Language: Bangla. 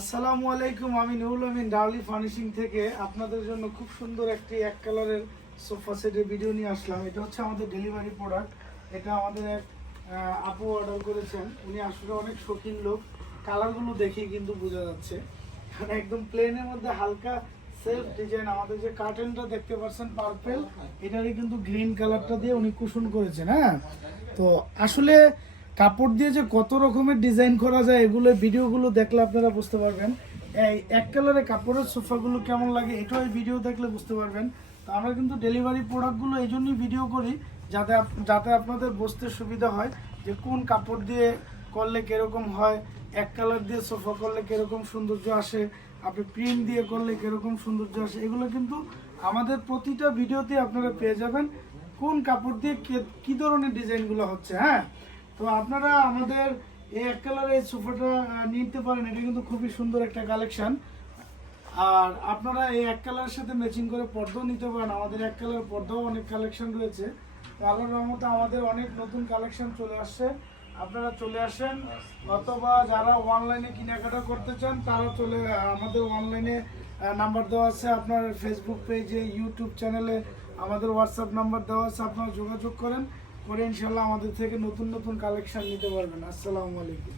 আসসালামু আলাইকুম, আমি নুরুল আমিন ডার্লি ফার্নিশিং থেকে। আপনাদের জন্য খুব সুন্দর একটি এক কালারের সোফা সেটের ভিডিও নিয়ে আসলাম। এটা হচ্ছে আমাদের ডেলিভারি প্রোডাক্ট এটা আমাদের এক আপু অর্ডার করেছেন। উনি আসলে অনেক শৌখিন লোক। কালারগুলো দেখেই কিন্তু বোঝা যাচ্ছে। মানে একদম প্লেনের মধ্যে হালকা সেলফ ডিজাইন আমাদের যে কার্টেনটা দেখতে পাচ্ছেন পার্পেল এটারই কিন্তু গ্রিন কালারটা দিয়ে উনি কুশন করেছেন হ্যাঁ? তো আসলে কাপড় দিয়ে যে কত রকমের ডিজাইন করা যায় এগুলো ভিডিওগুলো দেখলে আপনারা বুঝতে পারবেন। এই এক কালারে কাপড়ের সোফাগুলো কেমন লাগে, এটাও এই ভিডিও দেখলে বুঝতে পারবেন। তো আমরা কিন্তু ডেলিভারি প্রোডাক্টগুলো এই জন্যই ভিডিও করি, যাতে যাতে আপনাদের বুঝতে সুবিধা হয় যে কোন কাপড় দিয়ে করলে কীরকম হয়, এক কালার দিয়ে সোফা করলে কীরকম সৌন্দর্য আসে, আপনি প্রিন্ট দিয়ে করলে কীরকম সৌন্দর্য আসে, এগুলো কিন্তু আমাদের প্রতিটা ভিডিওতে আপনারা পেয়ে যাবেন, কোন কাপড় দিয়ে কী ধরনের ডিজাইনগুলো হচ্ছে হ্যাঁ? তো আপনারা আমাদের এই এক কালারের এই সোফাটা নিতে পারেন। এটা কিন্তু খুবই সুন্দর একটা কালেকশন আর আপনারা এই এক কালারের সাথে ম্যাচিং করে পর্দাও নিতে পারেন। আমাদের এক কালার পর্দাও অনেক কালেকশন রয়েছে। আল্লাহর রহমতে আমাদের অনেক নতুন কালেকশন চলে আসছে। আপনারা চলে আসেন। অথবা যারা অনলাইনে কেনাকাটা করতে চান, তারা চলে, আমাদের অনলাইনে নাম্বার দেওয়া আছে। আপনার ফেসবুক পেজে ইউটিউব চ্যানেলে আমাদের হোয়াটসঅ্যাপ নাম্বার দেওয়া আছে। আপনারা যোগাযোগ করেন। করে ইনশাল্লাহ আমাদের থেকে নতুন নতুন কালেকশন নিতে পারবেন। আসসালামু আলাইকুম।